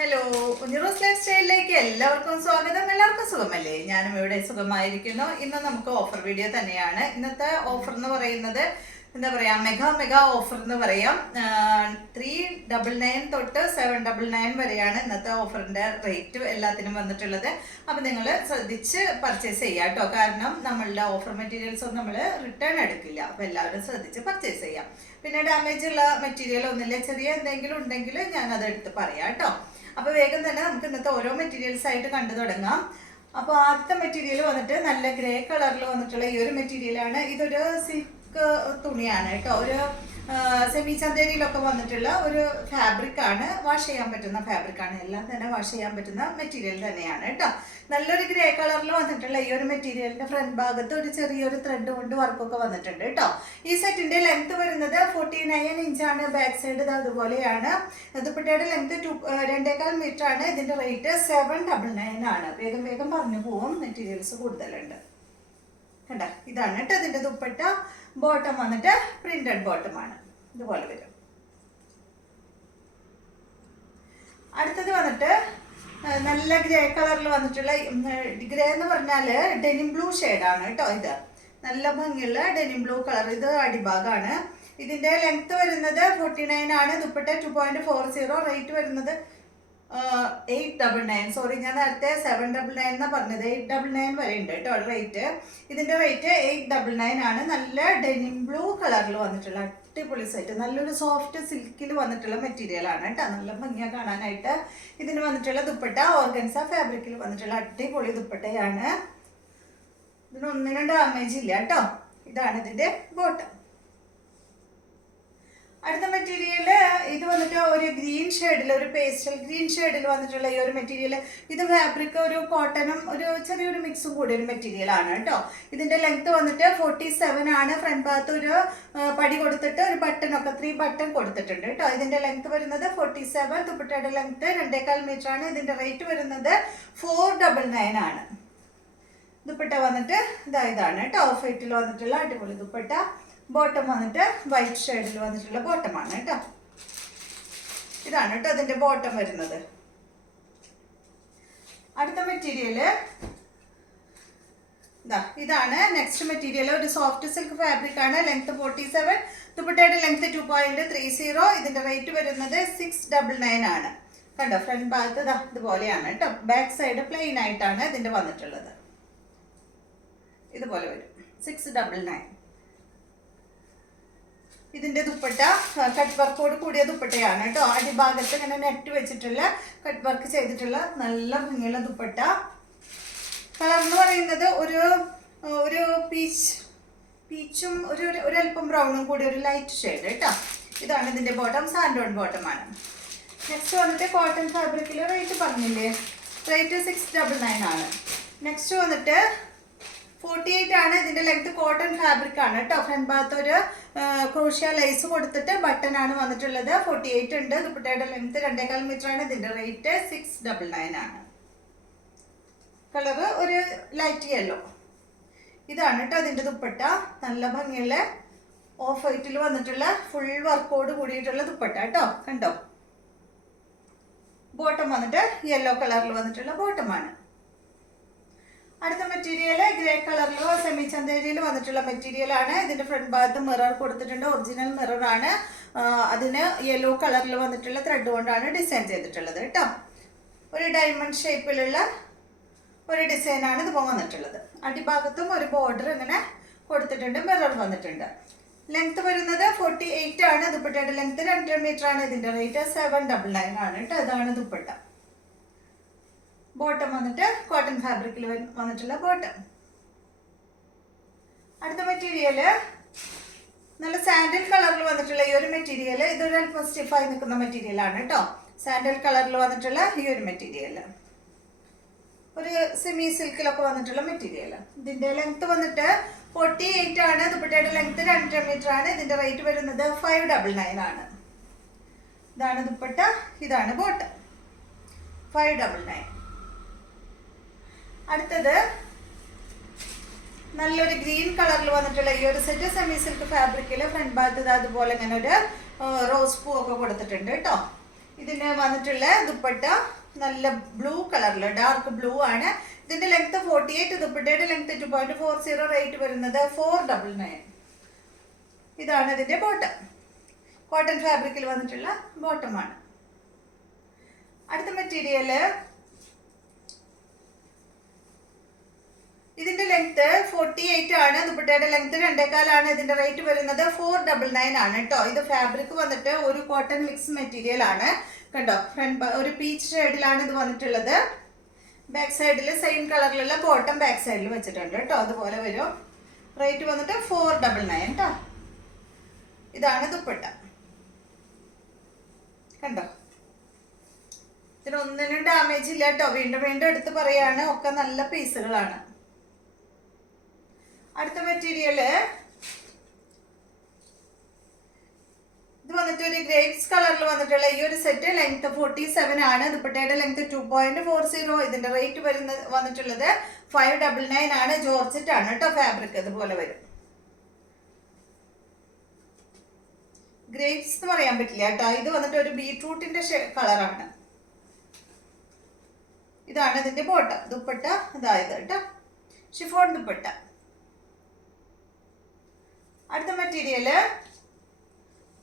Hello, കുഞ്ഞുറോസ് life സ്റ്റൈലിലേക്ക് എല്ലാവർക്കും സ്വാഗതം. എല്ലാവർക്കും സുഖമല്ലേ? ഞാനും ഇവിടെ സുഖമായിരിക്കുന്നു. ഇന്ന് നമുക്ക് ഓഫർ വീഡിയോ തന്നെയാണ്. ഇന്നത്തെ ഓഫർ എന്ന് പറയുന്നത് എന്താ പറയാ, മെഗാ ഓഫർ എന്ന് പറയാം. 399 തൊട്ട് 799 വരെയാണ് ഇന്നത്തെ ഓഫറിന്റെ റേറ്റ് എല്ലാത്തിനും വന്നിട്ടുള്ളത്. അപ്പൊ നിങ്ങൾ ശ്രദ്ധിച്ച് പർച്ചേസ് ചെയ്യാം കേട്ടോ. കാരണം നമ്മളുടെ ഓഫർ മെറ്റീരിയൽസ് ഒന്നും നമ്മൾ റിട്ടേൺ എടുക്കില്ല. അപ്പൊ എല്ലാവരും ശ്രദ്ധിച്ച് പർച്ചേസ് ചെയ്യാം. പിന്നെ ഡാമേജ് ഉള്ള മെറ്റീരിയൽ ഒന്നുമില്ല, ചെറിയ എന്തെങ്കിലും ഉണ്ടെങ്കിൽ ഞാൻ അത് എടുത്ത് പറയാം കേട്ടോ. അപ്പൊ വേഗം തന്നെ നമുക്ക് ഇന്നത്തെ ഓരോ മെറ്റീരിയൽസ് ആയിട്ട് കണ്ടു തുടങ്ങാം. അപ്പോൾ ആദ്യത്തെ മെറ്റീരിയൽ വന്നിട്ട് നല്ല ഗ്രേ കളറിൽ വന്നിട്ടുള്ള ഈ ഒരു മെറ്റീരിയലാണ്. ഇതൊരു സിൽക്ക് തുണിയാണ് കേട്ടോ. ഒരു സെമി ചന്തേരിയിലൊക്കെ വന്നിട്ടുള്ള ഒരു ഫാബ്രിക് ആണ്. വാഷ് ചെയ്യാൻ പറ്റുന്ന ഫാബ്രിക് ആണ്. എല്ലാം തന്നെ വാഷ് ചെയ്യാൻ പറ്റുന്ന മെറ്റീരിയൽ തന്നെയാണ് കേട്ടോ. നല്ലൊരു ഗ്രേ കളറിൽ വന്നിട്ടുള്ള ഈ ഒരു മെറ്റീരിയലിന്റെ ഫ്രണ്ട് ഭാഗത്ത് ഒരു ചെറിയൊരു ത്രെഡ് കൊണ്ട് വർക്കൊക്കെ വന്നിട്ടുണ്ട് കേട്ടോ. ഈ സെറ്റിന്റെ ലെങ്ത് വരുന്നത് 49 ഇഞ്ചാണ്. ബാക്ക് സൈഡ് അതുപോലെയാണ്. ദുപ്പട്ടയുടെ ലെങ്ത് 2.25 മീറ്റർ ആണ്. ഇതിന്റെ റേറ്റ് 799 ആണ്. വേഗം വേഗം പറഞ്ഞു പോവും, മെറ്റീരിയൽസ് കൂടുതലുണ്ട്. കണ്ട, ഇതാണ് കേട്ടോ ഇതിന്റെ ദുപ്പട്ട. ബോട്ടം വന്നിട്ട് പ്രിന്റഡ് ബോട്ടം ആണ്, ഇതുപോലെ വരും. അടുത്തത് വന്നിട്ട് നല്ല ഗ്രേ കളറിൽ വന്നിട്ടുള്ള, ഗ്രേ എന്ന് പറഞ്ഞാല് ഡെനിം ബ്ലൂ ഷെയ്ഡാണ് കേട്ടോ. ഇത് നല്ല ഭംഗിയുള്ള ഡെനിം ബ്ലൂ കളർ. ഇത് അടിഭാഗമാണ്. ഇതിന്റെ ലെങ്ത് വരുന്നത് 49 ആണ്. ദുപ്പട്ട 2.40. റേറ്റ് വരുന്നത് 899. സോറി, ഞാൻ നേരത്തെ 799 എന്നാ പറഞ്ഞത്. 899 വരെ ഉണ്ട് കേട്ടോ റേറ്റ്. ഇതിന്റെ റേറ്റ് 899 ആണ്. നല്ല ഡെനിം ബ്ലൂ കളറിൽ വന്നിട്ടുള്ള അടിപൊളി സെറ്റ്. നല്ലൊരു സോഫ്റ്റ് സിൽക്കിൽ വന്നിട്ടുള്ള മെറ്റീരിയൽ ആണ് കേട്ടോ. നല്ല ഭംഗിയാ കാണാനായിട്ട്. ഇതിന് വന്നിട്ടുള്ള ദുപ്പട്ട ഓർഗൻസ ഫാബ്രിക്കിൽ വന്നിട്ടുള്ള അടിപൊളി ദുപ്പട്ടയാണ്. ഇതിനൊന്നിനും ഡാമേജ് ഇല്ല കേട്ടോ. ഇതാണ് ഇതിന്റെ ബോട്ടം. അടുത്ത മെറ്റീരിയൽ ഇത് വന്നിട്ട് ഒരു ഗ്രീൻ ഷെയ്ഡിൽ, ഒരു പേസ്റ്റൽ ഗ്രീൻ ഷെയ്ഡിൽ വന്നിട്ടുള്ള ഈ ഒരു മെറ്റീരിയൽ. ഇത് ഫാബ്രിക് ഒരു കോട്ടണും ഒരു ചെറിയൊരു മിക്സും കൂടി ഒരു മെറ്റീരിയൽ ആണ് കേട്ടോ. ഇതിന്റെ ലെങ്ത് വന്നിട്ട് 47 ആണ്. ഫ്രണ്ട് ഭാഗത്ത് ഒരു പടി കൊടുത്തിട്ട് ഒരു ബട്ടൺ ഒക്കെ 3 ബട്ടൺ കൊടുത്തിട്ടുണ്ട് കേട്ടോ. ഇതിന്റെ ലെങ്ത് വരുന്നത് 47. ദുപ്പട്ടയുടെ ലെങ്ത് 2.25 മീറ്റർ ആണ്. ഇതിന്റെ റേറ്റ് വരുന്നത് 499 ആണ്. ദുപ്പട്ട വന്നിട്ട് ഇതാണ് കേട്ടോ. ഓഫ് വൈറ്റിൽ വന്നിട്ടുള്ള അടിപൊളി ദുപ്പട്ട. ബോട്ടം വന്നിട്ട് വൈറ്റ് ഷെയ്ഡിൽ വന്നിട്ടുള്ള ബോട്ടമാണ് കേട്ടോ. ഇതാണ് കേട്ടോ അതിന്റെ ബോട്ടം വരുന്നത്. അടുത്ത മെറ്റീരിയല് ഇതാണ്. നെക്സ്റ്റ് മെറ്റീരിയൽ ഒരു സോഫ്റ്റ് സിൽക്ക് ഫാബ്രിക് ആണ്. ലെങ്ത് 47. ദുപ്പട്ടയുടെ ലെങ്ത് 2.30. ഇതിന്റെ റേറ്റ് വരുന്നത് 699 ആണ്. കണ്ടോ, ഫ്രണ്ട് ഭാഗത്ത് ഇതുപോലെയാണ് കേട്ടോ. ബാക്ക് സൈഡ് പ്ലെയിൻ ആയിട്ടാണ് ഇതിന്റെ വന്നിട്ടുള്ളത്. ഇതുപോലെ വരും. 699. ഇതിന്റെ ദുപ്പട്ട കട്ട് വർക്കോട് കൂടിയ ദുപ്പട്ടയാണ് കേട്ടോ. അടിഭാഗത്ത് ഇങ്ങനെ നെറ്റ് വെച്ചിട്ടുള്ള കട്ട് വർക്ക് ചെയ്തിട്ടുള്ള നല്ല ഭംഗിയുള്ള ദുപ്പട്ട. കളർ എന്ന് പറയുന്നത് ഒരു പീച്ചും ഒരല്പം ബ്രൗണും കൂടി ഒരു ലൈറ്റ് ഷെയ്ഡ് കേട്ടോ. ഇതാണ് ഇതിന്റെ ബോട്ടം. സാൻഡോൺ ബോട്ടം ആണ്. നെക്സ്റ്റ് വന്നിട്ട് കോട്ടൺ ഫാബ്രിക്കിൽ റേറ്റ് പറഞ്ഞില്ലേ, റേറ്റ് 699 ആണ്. നെക്സ്റ്റ് വന്നിട്ട് 48 ആണ്. ഇതിന്റെ ലെങ്ത് കോട്ടൺ ഫാബ്രിക് ആണ് കേട്ടോ. ഫ്രണ്ട് ഭാഗത്ത് ഒരു ക്രോഷ്യ ലൈസ് കൊടുത്തിട്ട് ബട്ടൺ ആണ് വന്നിട്ടുള്ളത്. 48 ഉണ്ട്. ദുപ്പട്ടയുടെ ലെങ്ത് 2.25 മീറ്റർ ആണ്. ഇതിന്റെ റേറ്റ് 699 ആണ്. കളറ് ഒരു ലൈറ്റ് യെല്ലോ. ഇതാണ് കേട്ടോ അതിന്റെ ദുപ്പട്ട. നല്ല ഭംഗിയുള്ള ഓഫ് വൈറ്റിൽ വന്നിട്ടുള്ള ഫുൾ വർക്കോട് കൂടിയിട്ടുള്ള ദുപ്പട്ട കേട്ടോ. കണ്ടോ, ബോട്ടം വന്നിട്ട് യെല്ലോ കളറിൽ വന്നിട്ടുള്ള ബോട്ടമാണ്. അടുത്ത മെറ്റീരിയൽ ഗ്രേ കളറിലോ സെമി ചന്തേരിയിൽ വന്നിട്ടുള്ള മെറ്റീരിയൽ ആണ്. ഇതിന്റെ ഫ്രണ്ട് ഭാഗത്ത് മിറർ കൊടുത്തിട്ടുണ്ട്. ഒറിജിനൽ മിറർ ആണ്. അതിന് യെല്ലോ കളറിൽ വന്നിട്ടുള്ള ത്രെഡ് കൊണ്ടാണ് ഡിസൈൻ ചെയ്തിട്ടുള്ളത് കേട്ടോ. ഒരു ഡയമണ്ട് ഷേപ്പിലുള്ള ഒരു ഡിസൈനാണ് ഇതിപ്പോൾ വന്നിട്ടുള്ളത്. അടിഭാഗത്തും ഒരു ബോർഡർ ഇങ്ങനെ കൊടുത്തിട്ടുണ്ട്. മിറർ വന്നിട്ടുണ്ട്. ലെങ്ത് വരുന്നത് 48 ആണ്. ദുപ്പട്ടയുടെ ലെങ്ത് 2 മീറ്റർ ആണ്. ഇതിന്റെ റേറ്റ് 799 ആണ് കേട്ടോ. ഇതാണ് ദുപ്പട്ട. ബോട്ടം വന്നിട്ട് കോട്ടൺ ഫാബ്രിക്കിൽ വന്നിട്ടുള്ള ബോട്ടം. അടുത്ത മെറ്റീരിയല് നല്ല സാൻഡൽ കളറിൽ വന്നിട്ടുള്ള ഈ ഒരു മെറ്റീരിയൽ. ഇതൊരു അല്പം സ്റ്റിഫായി നിൽക്കുന്ന മെറ്റീരിയൽ ആണ് കേട്ടോ. സാൻഡൽ കളറിൽ വന്നിട്ടുള്ള ഈ ഒരു മെറ്റീരിയൽ ഒരു സെമി സിൽക്കിലൊക്കെ വന്നിട്ടുള്ള മെറ്റീരിയൽ. ഇതിന്റെ ലെങ്ത് വന്നിട്ട് 48 ആണ്. ദുപ്പട്ടയുടെ ലെങ്ത് 2 മീറ്റർ ആണ്. ഇതിന്റെ റേറ്റ് വരുന്നത് 599 ആണ്. ഇതാണ് ദുപ്പട്ട. ഇതാണ് ബോട്ടം. 599. അടുത്തത് നല്ലൊരു ഗ്രീൻ കളറിൽ വന്നിട്ടുള്ള ഈ ഒരു സെറ്റ് സെമി സിൽക്ക് ഫാബ്രിക്കിൽ ഫ്രണ്ട് ഭാഗത്ത് അതുപോലെ ഇങ്ങനെ ഒരു റോസ് പൂ ഒക്കെ കൊടുത്തിട്ടുണ്ട് കേട്ടോ. ഇതിന് വന്നിട്ടുള്ള ദുപ്പട്ട നല്ല ബ്ലൂ കളറിൽ ഡാർക്ക് ബ്ലൂ ആണ്. ഇതിന്റെ ലെങ്ത് 48, ദുപ്പട്ടയുടെ ലെങ്ത് 2.40, റേറ്റ് വരുന്നത് 499. ഇതാണ് ഇതിന്റെ ബോട്ടം. കോട്ടൺ ഫാബ്രിക്കിൽ വന്നിട്ടുള്ള ബോട്ടമാണ്. അടുത്ത മെറ്റീരിയൽ ഇതിന്റെ ലെങ്ത് 48 ആണ്. ദുപ്പട്ടയുടെ ലെങ്ത് 2.25 ആണ്. ഇതിന്റെ റേറ്റ് വരുന്നത് 499 ആണ് കേട്ടോ. ഇത് ഫാബ്രിക് വന്നിട്ട് ഒരു കോട്ടൺ മിക്സ് മെറ്റീരിയൽ ആണ് കണ്ടോ. ഫ്രണ്ട് ഒരു പീച്ച് ഷെയ്ഡിലാണ് ഇത് വന്നിട്ടുള്ളത്. ബാക്ക് സൈഡിൽ സെയിം കളറിലുള്ള ബോട്ടം ബാക്ക് സൈഡിൽ വെച്ചിട്ടുണ്ട് കേട്ടോ. അതുപോലെ വരും. റേറ്റ് വന്നിട്ട് 499 കേട്ടോ. ഇതാണ് ദുപ്പട്ട കണ്ടോ. ഇതിനൊന്നിനും ഡാമേജ് ഇല്ല കേട്ടോ. വീണ്ടും വീണ്ടും എടുത്ത് പറയാണ്, ഒക്കെ നല്ല പീസുകളാണ്. അടുത്ത മെറ്റീരിയല് ഇത് വന്നിട്ട് ഒരു ഗ്രേപ്സ് കളറിൽ വന്നിട്ടുള്ള ഈ ഒരു സെറ്റ് ലെങ്ത് 47 ആണ്. ദുപ്പട്ടയുടെ ലെങ്ത് 2.40. ഇതിന്റെ റേറ്റ് വന്നിട്ടുള്ളത് 599 ആണ്. ജോർജറ്റ് ആണ് കേട്ടോ ഫാബ്രിക്. ഇതുപോലെ വരും. ഗ്രേപ്സ് എന്ന് പറയാൻ പറ്റില്ല കേട്ടോ. ഇത് വന്നിട്ട് ഒരു ബീട്രൂട്ടിന്റെ കളറാണ്. ഇതാണ് ഇതിന്റെ ബോട്ടം. ദുപ്പട്ട ഇതായത് കേട്ടോ, ഷിഫോൺ ദുപ്പട്ട. അടുത്ത മെറ്റീരിയല്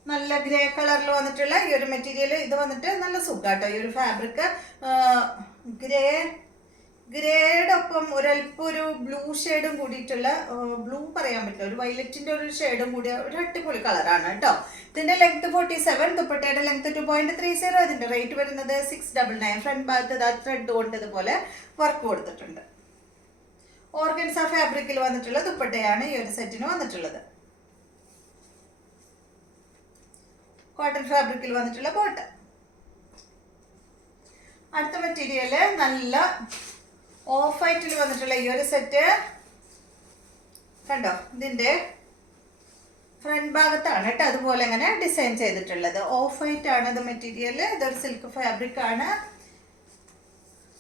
നല്ല ഗ്രേ കളറിൽ വന്നിട്ടുള്ള ഈ ഒരു മെറ്റീരിയൽ. ഇത് വന്നിട്ട് നല്ല സുഖാട്ടോ. ഈ ഒരു ഫാബ്രിക് ഗ്രേയുടെ ഒപ്പം ഒരല്പം ഒരു ബ്ലൂ ഷെയ്ഡും കൂടിയിട്ടുള്ള, ബ്ലൂ പറയാൻ പറ്റില്ല, ഒരു വയലറ്റിന്റെ ഒരു ഷെയ്ഡും കൂടിയ ഒരു അടിപൊളി കളറാണ് കേട്ടോ. ഇതിന്റെ ലെങ്ത് 47, ദുപ്പട്ടയുടെ ലെങ്ത് 2.30. ഇതിന്റെ റേറ്റ് വരുന്നത് 699. ഫ്രണ്ട് ഭാഗത്ത് ത്രെഡ് കൊണ്ട് ഇതുപോലെ വർക്ക് കൊടുത്തിട്ടുണ്ട്. ഓർഗൻസ ഫാബ്രിക്കിൽ വന്നിട്ടുള്ള ദുപ്പട്ടയാണ് ഈ ഒരു സെറ്റിന് വന്നിട്ടുള്ളത്. കോട്ടൺ ഫാബ്രിക്കിൽ വന്നിട്ടുള്ള ബോട്ടം. അടുത്ത മെറ്റീരിയല് നല്ല ഓഫ് വൈറ്റിൽ വന്നിട്ടുള്ള ഈ ഒരു സെറ്റ് കണ്ടോ. ഇതിന്റെ ഫ്രണ്ട് ഭാഗത്താണ് കേട്ടോ അതുപോലെ ഇങ്ങനെ ഡിസൈൻ ചെയ്തിട്ടുള്ളത്. ഓഫ് വൈറ്റ് ആണ് ഇത് മെറ്റീരിയൽ. ഇതൊരു സിൽക്ക് ഫാബ്രിക് ആണ്.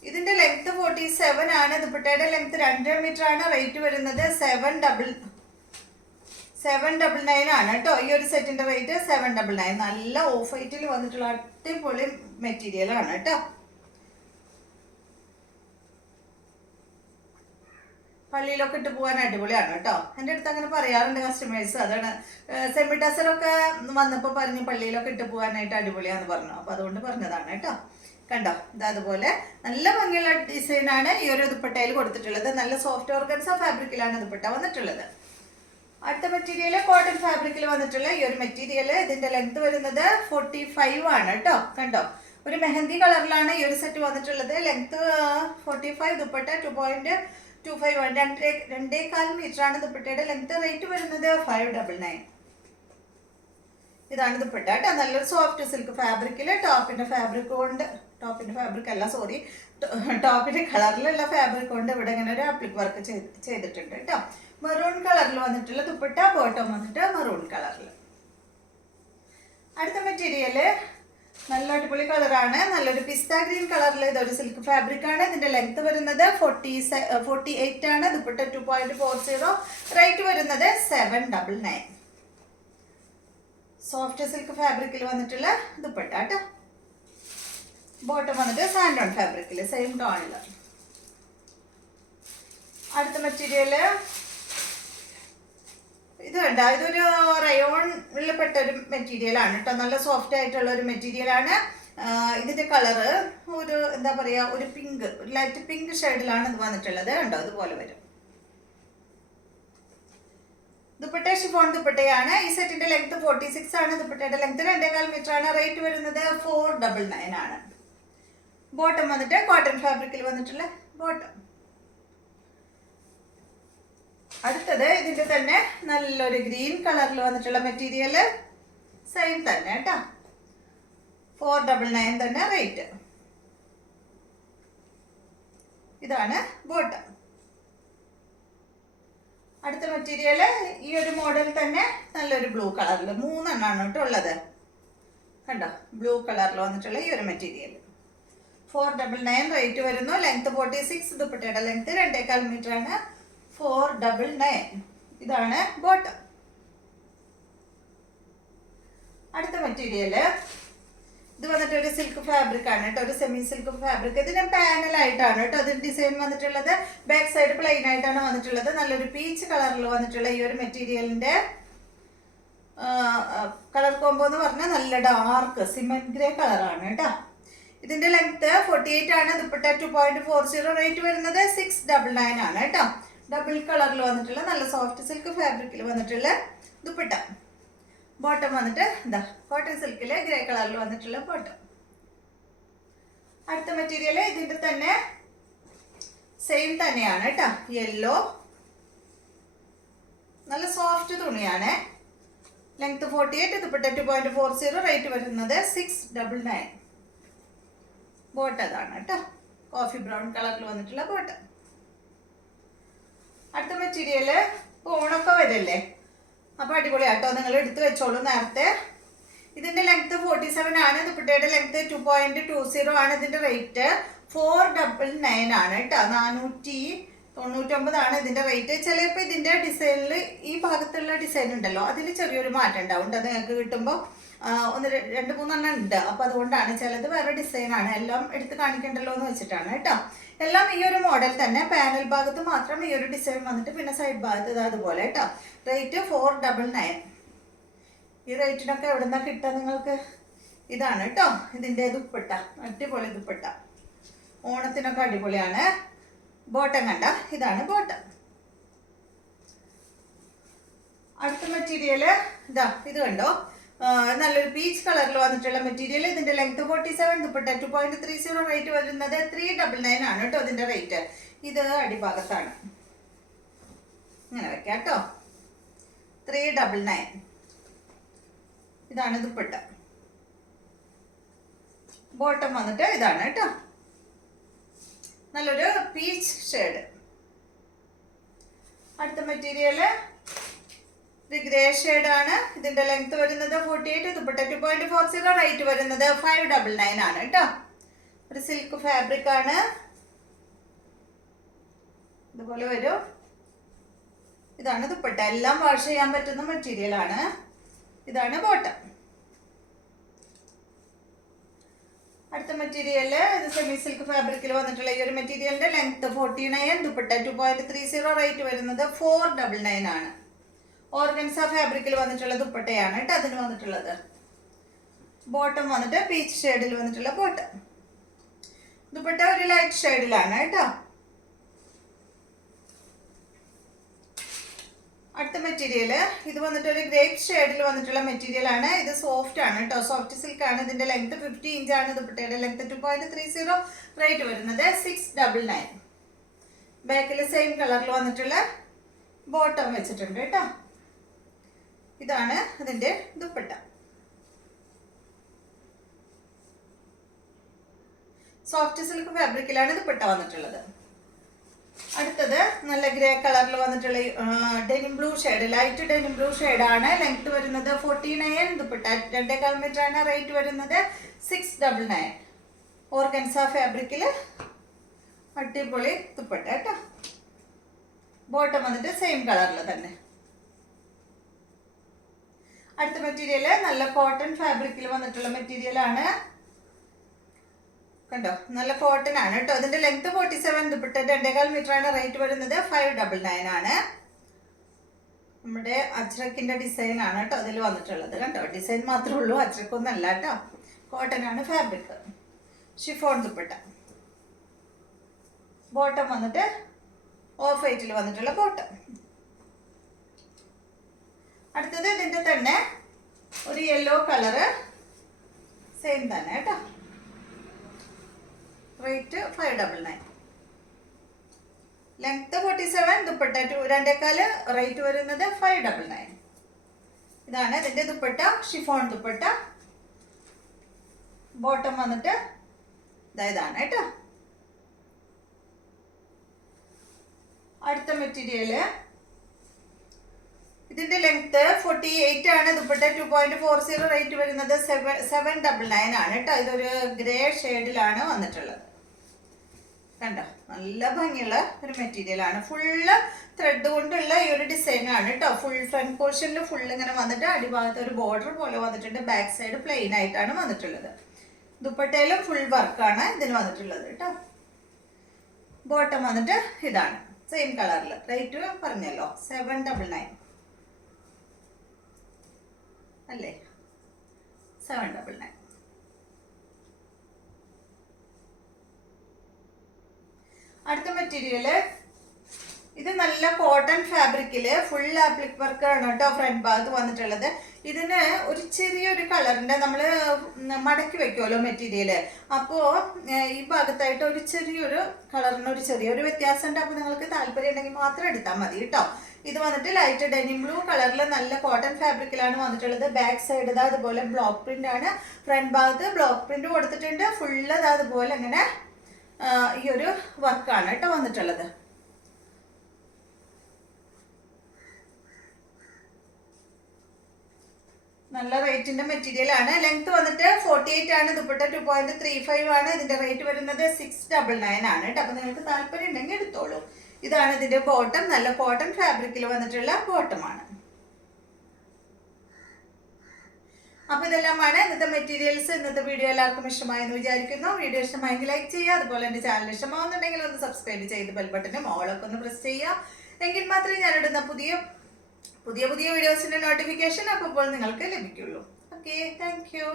ഇതിന്റെ ലെങ്ത് 47 ആണ്. ദുപ്പട്ടയുടെ ലെങ്ത് 2 മീറ്റർ ആണ്. റേറ്റ് വരുന്നത് 799 ആണ് കേട്ടോ. ഈ ഒരു സെറ്റിന്റെ റേറ്റ് 799. നല്ല ഓഫ് വൈറ്റിൽ വന്നിട്ടുള്ള അടിപൊളി മെറ്റീരിയൽ ആണ് കേട്ടോ. പള്ളിയിലൊക്കെ ഇട്ട് പോകാൻ അടിപൊളിയാണ് കേട്ടോ. എൻ്റെ അടുത്ത് അങ്ങനെ പറയാറുണ്ട് കസ്റ്റമേഴ്സ്. അതാണ് സെമി ടസറൊക്കെ വന്നപ്പോൾ പറഞ്ഞു പള്ളിയിലൊക്കെ ഇട്ട് പോകാനായിട്ട് അടിപൊളിയാന്ന് പറഞ്ഞു. അപ്പോൾ അതുകൊണ്ട് പറഞ്ഞതാണ് കേട്ടോ. കണ്ടോ, ഇത് അതുപോലെ നല്ല ഭംഗിയുള്ള ഡിസൈനാണ് ഈ ഒരു ദുപ്പട്ടയിൽ കൊടുത്തിട്ടുള്ളത്. നല്ല സോഫ്റ്റ് ഓർഗൻസ ഫാബ്രിക്കിലാണ് ദുപ്പട്ട വന്നിട്ടുള്ളത്. അടുത്ത മെറ്റീരിയൽ കോട്ടൺ ഫാബ്രിക്കിൽ വന്നിട്ടുള്ള ഈ ഒരു മെറ്റീരിയൽ. ഇതിന്റെ ലെങ്ത് വരുന്നത് 45 ആണ് കേട്ടോ. കണ്ടോ, ഒരു മെഹന്തി കളറിലാണ് ഈ ഒരു സെറ്റ് വന്നിട്ടുള്ളത്. ലെങ്ത് 45, ദുപ്പട്ട 2.25, 2.25 മീറ്റർ ആണ് ദുപ്പട്ടയുടെ ലെങ്ത്. റേറ്റ് വരുന്നത് 599. ഇതാണ് ദുപ്പട്ട കേട്ടോ. നല്ലൊരു സോഫ്റ്റ് സിൽക്ക് ഫാബ്രിക്കിൽ ടോപ്പിന്റെ കളറിലുള്ള ഫാബ്രിക് കൊണ്ട് ഇവിടെ ഇങ്ങനെ ഒരു ആപ്ലിക് വർക്ക് ചെയ്തിട്ടുണ്ട് കേട്ടോ. മെറൂൺ കളറിൽ വന്നിട്ടുള്ള ദുപ്പട്ട, ബോട്ടം വന്നിട്ട് മെറൂൺ കളറിൽ. അടുത്ത മെറ്റീരിയല് നല്ല അടിപൊളി കളറാണ്. നല്ലൊരു പിസ്ത ഗ്രീൻ കളറിൽ ഇതൊരു സിൽക്ക് ഫാബ്രിക് ആണ്. ഇതിന്റെ ലെങ്ത് വരുന്നത് 48 ആണ്. ദുപ്പട്ട 2.40. റേറ്റ് വരുന്നത് 799. സോഫ്റ്റ് സിൽക്ക് ഫാബ്രിക്കിൽ വന്നിട്ടുള്ള ദുപ്പട്ട കേട്ടോ. ബോട്ടം വന്നിട്ട് സാൻഡോൺ ഫാബ്രിക്കിൽ സെയിം ടോണില്. അടുത്ത മെറ്റീരിയല് ഇത് കണ്ട, ഇതൊരു റയോണിൽ പെട്ട ഒരു മെറ്റീരിയൽ ആണ് കേട്ടോ. നല്ല സോഫ്റ്റ് ആയിട്ടുള്ള ഒരു മെറ്റീരിയൽ ആണ്. ഇതിന്റെ കളറ് ഒരു എന്താ പറയാ, ഒരു പിങ്ക്, ഒരു ലൈറ്റ് പിങ്ക് ഷെയ്ഡിലാണ് ഇത് വന്നിട്ടുള്ളത്. കണ്ടോ, ഇതുപോലെ വരും. ദുപ്പട്ട ഷിഫോൺ ദുപ്പട്ടയാണ്. ഈ സെറ്റിന്റെ ലെങ്ത് 46 ആണ്. ദുപ്പട്ടയുടെ ലെങ്ത് 2.25 മീറ്റർ ആണ്. റേറ്റ് വരുന്നത് 499 ആണ്. ബോട്ടം വന്നിട്ട് കോട്ടൺ ഫാബ്രിക്കിൽ വന്നിട്ടുള്ള ബോട്ടം. അടുത്തത് ഇതിന്റെ തന്നെ നല്ലൊരു ഗ്രീൻ കളറിൽ വന്നിട്ടുള്ള മെറ്റീരിയൽ. സെയിം തന്നെ കേട്ടോ. 499 തന്നെ റേറ്റ്. ഇതാണ് ബോട്ടം. അടുത്ത മെറ്റീരിയൽ ഈ ഒരു മോഡൽ തന്നെ നല്ലൊരു ബ്ലൂ കളറിൽ 3 എണ്ണമാണ് കേട്ടോ ഉള്ളത്. കണ്ടോ, ബ്ലൂ കളറിൽ വന്നിട്ടുള്ള ഈ ഒരു മെറ്റീരിയൽ 499 റേറ്റ് വരുന്നു. ലെങ്ത് 46, ദുപ്പട്ടയുടെ ലെങ്ത് 2.25 മീറ്റർ ആണ്. 499. ഇതാണ് ബോട്ടം. അടുത്ത മെറ്റീരിയൽ ഇത് വന്നിട്ട് ഒരു സിൽക്ക് ഫാബ്രിക് ആണ് കേട്ടോ, ഒരു സെമി സിൽക്ക് ഫാബ്രിക്. ഇതിന് പാനലായിട്ടാണ് കേട്ടോ അതിന് ഡിസൈൻ വന്നിട്ടുള്ളത്. ബാക്ക് സൈഡ് പ്ലെയിൻ ആയിട്ടാണ് വന്നിട്ടുള്ളത്. നല്ലൊരു പീച്ച് കളറിൽ വന്നിട്ടുള്ള ഈ ഒരു മെറ്റീരിയലിന്റെ കളർ കോംബോ എന്ന് പറഞ്ഞാൽ നല്ല ഡാർക്ക് സിമെന്റ് ഗ്രേ കളറാണ് കേട്ടോ. ഇതിന്റെ ലെങ്ത് 48 ആണ്. ദുപ്പട്ട 2.40, റേറ്റ് വരുന്നത് 699 ആണ് കേട്ടോ. ഡബിൾ കളറിൽ വന്നിട്ടുള്ള നല്ല സോഫ്റ്റ് സിൽക്ക് ഫാബ്രിക്കിൽ വന്നിട്ടുള്ള ദുപ്പട്ട. ബോട്ടം വന്നിട്ട് എന്താ കോട്ടൺ സിൽക്കില് ഗ്രേ കളറിൽ വന്നിട്ടുള്ള ബോട്ടം. അടുത്ത മെറ്റീരിയൽ ഇതിന്റെ തന്നെ സെയിം തന്നെയാണ് കേട്ടോ, യെല്ലോ. നല്ല സോഫ്റ്റ് തുണിയാണ്. ലെങ്ത് 48, ദുപ്പട്ട 2.40, റേറ്റ് വരുന്നത് 699. ബോട്ടം അതാണ് കേട്ടോ, കോഫി ബ്രൗൺ കളറിൽ വന്നിട്ടുള്ള ബോട്ടം. അടുത്ത മെറ്റീരിയല് ഓണൊക്കെ വരല്ലേ, അപ്പൊ അടിപൊളിയാട്ടോ, നിങ്ങൾ എടുത്തു വെച്ചോളൂ നേരത്തെ. ഇതിന്റെ ലെങ്ത് 47 ആണ്. ദുപ്പട്ടയുടെ ലെങ്ത് 2.20 ആണ്. ഇതിന്റെ റേറ്റ് 499 ആണ് കേട്ടോ. 499 ആണ് ഇതിന്റെ റേറ്റ്. ചിലപ്പോൾ ഇതിന്റെ ഡിസൈനിൽ ഈ ഭാഗത്തുള്ള ഡിസൈൻ ഉണ്ടല്ലോ അതിൽ ചെറിയൊരു മാറ്റം ഉണ്ടാവും. അത് നിങ്ങൾക്ക് കിട്ടുമ്പോൾ 2-3 ഉണ്ട്. അപ്പൊ അതുകൊണ്ടാണ്, ചിലത് വേറെ ഡിസൈൻ ആണ്. എല്ലാം എടുത്ത് കാണിക്കണ്ടല്ലോ എന്ന് വെച്ചിട്ടാണ് കേട്ടോ. എല്ലാം ഈ ഒരു മോഡൽ തന്നെ, പാനൽ ഭാഗത്ത് മാത്രം ഈ ഒരു ഡിസൈൻ വന്നിട്ട് പിന്നെ സൈഡ് ഭാഗത്ത് അതുപോലെ കേട്ടോ. റേറ്റ് 499. ഈ റേറ്റിനൊക്കെ എവിടെ നിന്നാ കിട്ടുക നിങ്ങൾക്ക്? ഇതാണ് കേട്ടോ ഇതിന്റെ ദുപ്പട്ട, അടിപൊളി ദുപ്പട്ട. ഓണത്തിനൊക്കെ അടിപൊളിയാണ്. ബോട്ടം കണ്ട, ഇതാണ് ബോട്ടം. അടുത്ത മെറ്റീരിയല് ഇതാ, ഇത് കണ്ടോ, നല്ലൊരു പീച്ച് കളറിൽ വന്നിട്ടുള്ള മെറ്റീരിയൽ. ഇതിന്റെ ലെങ്ത് 47, ദുപ്പട്ട 2.30, റേറ്റ് വരുന്നത് 399 ആണ് കേട്ടോ ഇതിന്റെ റേറ്റ്. ഇത് അടിഭാഗത്താണ്, ഇങ്ങനെ വെക്കാം കേട്ടോ. 399. ഇതാണ് ദുപ്പട്ട. ബോട്ടം വന്നിട്ട് ഇതാണ് കേട്ടോ, നല്ലൊരു പീച്ച് ഷെയ്ഡ്. അടുത്ത മെറ്റീരിയല് ഇത് ഗ്രേ ഷെയ്ഡ് ആണ്. ഇതിന്റെ ലെങ്ത് വരുന്നത് 48, ദുപ്പട്ട 2.40, റേറ്റ് വരുന്നത് 599 ആണ് കേട്ടോ. ഒരു സിൽക്ക് ഫാബ്രിക് ആണ്, ഇതുപോലെ വരും. ഇതാണ് ദുപ്പട്ട. എല്ലാം വാഷ് ചെയ്യാൻ പറ്റുന്ന മെറ്റീരിയൽ ആണ്. ഇതാണ് ബോട്ടം. അടുത്ത മെറ്റീരിയല് ഇത് സെമി സിൽക്ക് ഫാബ്രിക്കിൽ വന്നിട്ടുള്ള ഈ ഒരു മെറ്റീരിയലിന്റെ ലെങ്ത് 49, ദുപ്പട്ട 2.30, റേറ്റ് വരുന്നത് 499 ആണ്. ഓർഗൻസ ഫാബ്രിക്കിൽ വന്നിട്ടുള്ള ദുപ്പട്ടയാണ് കേട്ടോ അതിന് വന്നിട്ടുള്ളത്. ബോട്ടം വന്നിട്ട് പീച്ച് ഷെയ്ഡിൽ വന്നിട്ടുള്ള ബോട്ടം. ദുപ്പട്ട ഒരു ലൈറ്റ് ഷെയ്ഡിലാണ് കേട്ടോ. അടുത്ത മെറ്റീരിയല് ഇത് വന്നിട്ട് ഒരു ഗ്രേപ്പ് ഷെയ്ഡിൽ വന്നിട്ടുള്ള മെറ്റീരിയൽ ആണ്. ഇത് സോഫ്റ്റ് ആണ് കേട്ടോ, സോഫ്റ്റ് സിൽക്ക് ആണ്. ഇതിന്റെ ലെങ്ത് 50 ഇഞ്ച് ആണ്. ദുപ്പട്ടയുടെ ലെങ്ത് 2.30, റേറ്റ് വരുന്നത് 699. ബാക്കിൽ സെയിം കളറിൽ വന്നിട്ടുള്ള ബോട്ടം വെച്ചിട്ടുണ്ട് കേട്ടോ. ഇതാണ് അതിന്റെ ദുപ്പട്ട. സോഫ്റ്റ് സിൽക്ക് ഫാബ്രിക്കിലാണ് ദുപ്പട്ട വന്നിട്ടുള്ളത്. അടുത്തത് നല്ല ഗ്രേ കളറിൽ വന്നിട്ടുള്ള denim blue shade, light denim blue ഷെയ്ഡാണ്. ലെങ്ത് വരുന്നത് 49, ദുപ്പട്ട 2.25 മീറ്റർ ആണ്. റേറ്റ് വരുന്നത് 699. ഓർഗൻസ ഫാബ്രിക്കില് അടിപൊളി ദുപ്പട്ട കേട്ടോ. ബോട്ടം വന്നിട്ട് സെയിം കളറിൽ തന്നെ. അടുത്ത മെറ്റീരിയല് നല്ല കോട്ടൺ ഫാബ്രിക്കിൽ വന്നിട്ടുള്ള മെറ്റീരിയൽ ആണ്. കണ്ടോ, നല്ല കോട്ടൺ ആണ് കേട്ടോ. അതിന്റെ ലെങ്ത് 47, ദുപ്പട്ട 2.25 മീറ്റർ ആണ്. റേറ്റ് വരുന്നത് 599 ആണ്. നമ്മുടെ അജ്രക്കിന്റെ ഡിസൈൻ ആണ് കേട്ടോ അതിൽ വന്നിട്ടുള്ളത്. കണ്ടോ, ഡിസൈൻ മാത്രമേ ഉള്ളൂ, അജ്രക്കൊന്നും അല്ല കേട്ടോ. കോട്ടൺ ആണ് ഫാബ്രിക്. ഷിഫോൺ ദുപ്പട്ട. ബോട്ടം വന്നിട്ട് ഓഫ് വൈറ്റിൽ വന്നിട്ടുള്ള ബോട്ടം. അടുത്തത് ഇതിന്റെ തന്നെ ഒരു യെല്ലോ കളറ്, സെയിം തന്നെ കേട്ടോ. റേറ്റ് 599. ലെങ്ത് 47, ദുപ്പട്ട 2.25, റേറ്റ് വരുന്നത് 599. ഇതാണ് ഇതിന്റെ ദുപ്പട്ട, ഷിഫോൺ ദുപ്പട്ട. ബോട്ടം വന്നിട്ട് ഇതാണ് കേട്ടോ. അടുത്ത മെറ്റീരിയല് ഇതിന്റെ ലെങ്ത് 48 ആണ്. ദുപ്പട്ട 2.40, റേറ്റ് വരുന്നത് 799 ആണ് കേട്ടോ. ഇതൊരു ഗ്രേ ഷെയ്ഡിലാണ് വന്നിട്ടുള്ളത്. കണ്ടോ, നല്ല ഭംഗിയുള്ള ഒരു മെറ്റീരിയൽ ആണ്. ഫുള്ള് ത്രെഡ് കൊണ്ടുള്ള ഈ ഒരു ഡിസൈൻ ആണ് കേട്ടോ. ഫുൾ ഫ്രണ്ട് പോർഷനിൽ ഫുൾ ഇങ്ങനെ വന്നിട്ട് അടിഭാഗത്ത് ഒരു ബോർഡർ പോലെ വന്നിട്ടുണ്ട്. ബാക്ക് സൈഡ് പ്ലെയിൻ ആയിട്ടാണ് വന്നിട്ടുള്ളത്. ദുപ്പട്ടയിലും ഫുൾ വർക്കാണ് ഇതിന് വന്നിട്ടുള്ളത് കേട്ടോ. ബോട്ടം വന്നിട്ട് ഇതാണ് സെയിം കളറിൽ. റേറ്റ് പറഞ്ഞല്ലോ 799 അല്ലേ, 799. അടുത്ത മെറ്റീരിയല് ഇത് നല്ല കോട്ടൺ ഫാബ്രിക്കില് ഫുൾ ആപ്ലിക് വർക്ക് ആണ് കേട്ടോ ഫ്രണ്ട് ഭാഗത്ത് വന്നിട്ടുള്ളത്. ഇതിന് ഒരു ചെറിയൊരു കളറിന്റെ നമ്മൾ മടക്കി വെക്കുമല്ലോ മെറ്റീരിയല്, അപ്പോൾ ഈ ഭാഗത്തായിട്ട് ഒരു ചെറിയൊരു കളറിന് ഒരു ചെറിയൊരു വ്യത്യാസം ഉണ്ട്. അപ്പോൾ നിങ്ങൾക്ക് താല്പര്യം ഉണ്ടെങ്കിൽ മാത്രം എടുത്താൽ മതി കേട്ടോ. ഇത് വന്നിട്ട് ലൈറ്റ് ഡെനിം ബ്ലൂ കളറിൽ നല്ല കോട്ടൺ ഫാബ്രിക്കിലാണ് വന്നിട്ടുള്ളത്. ബാക്ക് സൈഡ് അതുപോലെ ബ്ലോക്ക് പ്രിന്റ് ആണ്. ഫ്രണ്ട് ഭാഗത്ത് ബ്ലോക്ക് പ്രിന്റ് കൊടുത്തിട്ടുണ്ട്. ഫുള്ള് അതുപോലെ അങ്ങനെ ഈ ഒരു വർക്കാണ് കേട്ടോ വന്നിട്ടുള്ളത്. നല്ല റേറ്റിന്റെ മെറ്റീരിയൽ ആണ്. ലെങ്ത് വന്നിട്ട് 48 ആണ്. ദുപ്പട്ട 2.35 ആണ്. ഇതിന്റെ റേറ്റ് വരുന്നത് 699 ആണ് കേട്ടോ. അപ്പൊ നിങ്ങൾക്ക് താല്പര്യം ഉണ്ടെങ്കിൽ എടുത്തോളൂ. ഇതാണ് ഇതിന്റെ ബോട്ടം. നല്ല കോട്ടൺ ഫാബ്രിക്കിൽ വന്നിട്ടുള്ള ബോട്ടമാണ്. അപ്പൊ ഇതെല്ലാമാണ് ഇന്നത്തെ മെറ്റീരിയൽസ്. ഇന്നത്തെ വീഡിയോ എല്ലാവർക്കും ഇഷ്ടമായെന്ന് വിചാരിക്കുന്നു. വീഡിയോ ഇഷ്ടമായെങ്കിൽ ലൈക്ക് ചെയ്യുക. അതുപോലെ എന്റെ ചാനൽ ഇഷ്ടമാവുന്നുണ്ടെങ്കിൽ ഒന്ന് സബ്സ്ക്രൈബ് ചെയ്ത് ബെൽ ബട്ടനും ഓളൊക്കെ ഒന്ന് പ്രസ് ചെയ്യുക. എങ്കിൽ മാത്രമേ ഞാനിടുന്ന പുതിയ വീഡിയോസിന്റെ നോട്ടിഫിക്കേഷൻ അപ്പോൾ നിങ്ങൾക്ക് ലഭിക്കുള്ളൂ. Okay, thank you.